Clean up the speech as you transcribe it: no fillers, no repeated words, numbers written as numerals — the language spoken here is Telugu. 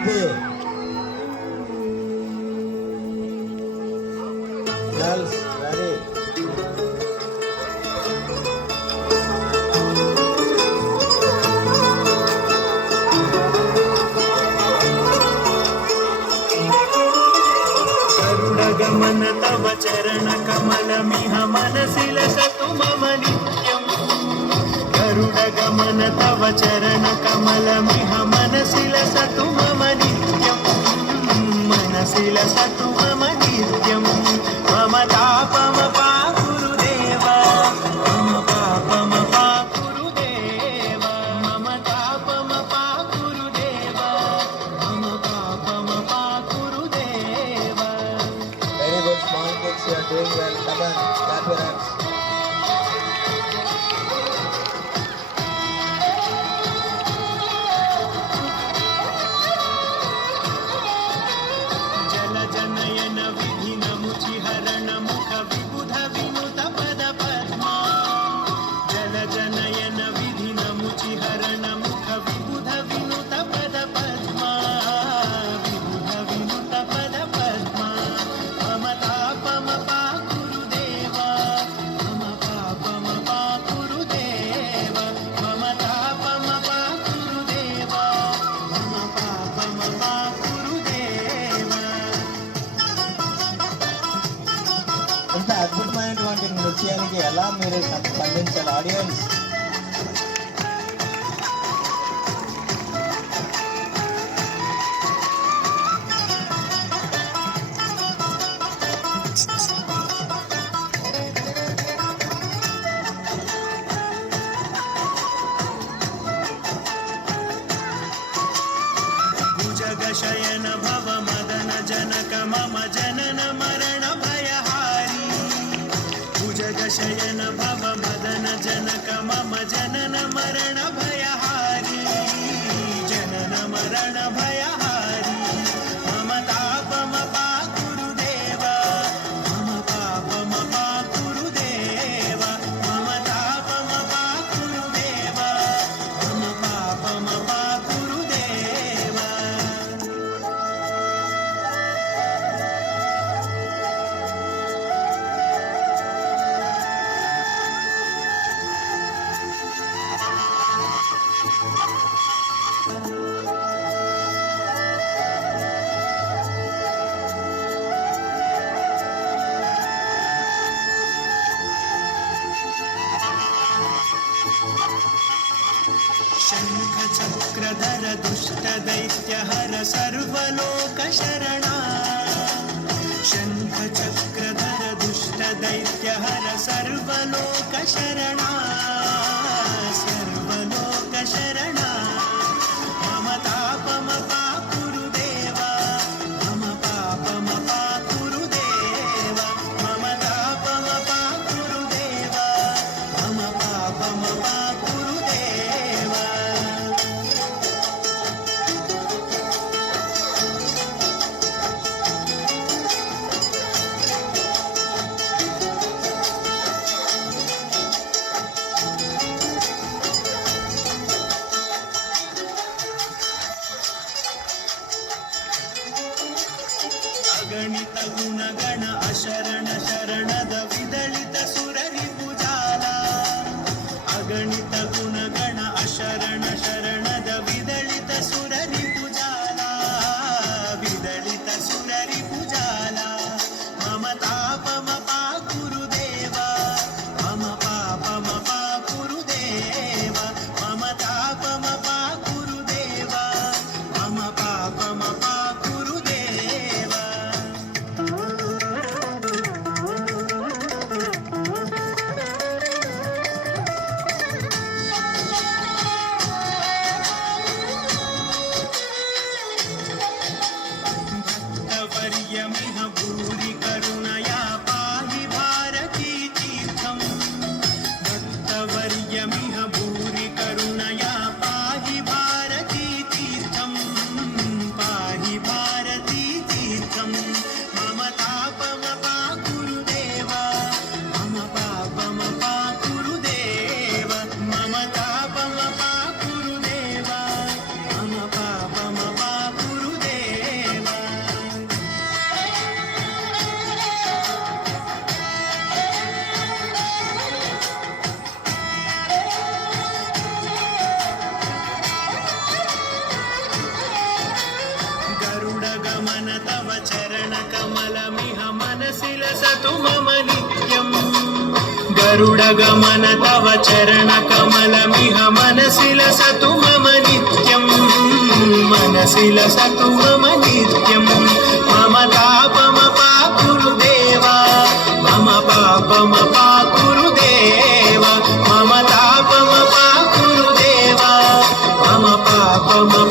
అబ్బు గర్ల్స్ రెడీ. గమన తవ చరణ కమలమిహ మనసిల సతు మమ నిత్యం. గరుడ గమన తవ చరణ కమలమిహ మనసిల సతు మమ నిత్యం. మనసిల సతు మమ నిత్యం. మమ తాపమ పా గురుదేవ, మమ పాపమ పా గురుదేవ. మమ తాపమ పా గురుదేవ, మమ పాపమ పా గురుదేవ. Very good, small kids, you are doing well. Come on, clap your hands. జల జనయన విధిన ముచి హరణ ముఖ విబుధ వినుత పద పద్మ. జల జనయన విధిన ముచి హరణ ముఖ విబుధ వినుత పద పద్మ. విబుధ వినుత పద పద్మ. మమ తాపమ పా గురుదేవ, మమ పాపమ పా గురుదేవ. మమ తాపమ పా గురుదేవ, మమ పాపమ పా గురుదేవ. ఇంత అద్భుతమైనటువంటి నృత్యానికి ఎలా మీరు స్పందించాలి ఆడియన్స్? భుజగశయన భవ మదన జనక మమ జనన మరణ భయహారి. భుజగశయన భవ మదన జనక మమ జనన మరణ భయహారి. జనన మరణ భయహారి. మమ తాపమ పా గురుదేవ, మమ పాపమ పా గురుదేవ. మమ తాపమ పా గురుదేవ, మమ పాపమ పా గురుదేవ. శంఖ చక్రధర దుష్ట దైత్య హర సర్వలోక శరణా. శంఖ చక్రధర దుష్ట దైత్య హర సర్వలోక శరణా. సర్వలోక శరణా. మమ తాపమ పా గురుదేవ, మమ పాపమ పా గురుదేవ. మమ తాపమ పా గురుదేవ, మమ పాపమ పా గురుదేవ. ಅಗಣಿತ ಗುಣಗಣ ಅಶರಣ ಶರಣದ ವಿದಳಿತ ಸುರರಿ ಪೂಜಾಲ. ಅಗಣಿತ ಗುಣಗಣ ಅಶರಣ ಶರಣದ ವಿದಳಿತ ಸುರರಿ ಪೂಜಾಲ. ವಿದಳಿತ ಸುರರಿ ಪೂಜಾಲ. ಮಮ ತಾಪಮ ಪಾ ಗುರುದೇವ, ಮಮ ಪಾಪಮ ಪಾ ಗುರುದೇವ. ಮಮ ತಾಪಮ ಪಾ ಗುರುದೇವ, ಮಮ ಪಾಪಮ ಪಾ ಗುರುದೇವ. चरणकमलमिह मनसि लसतु मम नित्यम् गरुडगमन तव चरणकमलमिह मनसि लसतु मम नित्यम् मनसि लसतु मम नित्यम् मम तापमपाकुरु देवा मम पापमपाकुरु देवा मम तापमपाकुरु देवा मम पापमपाकुरु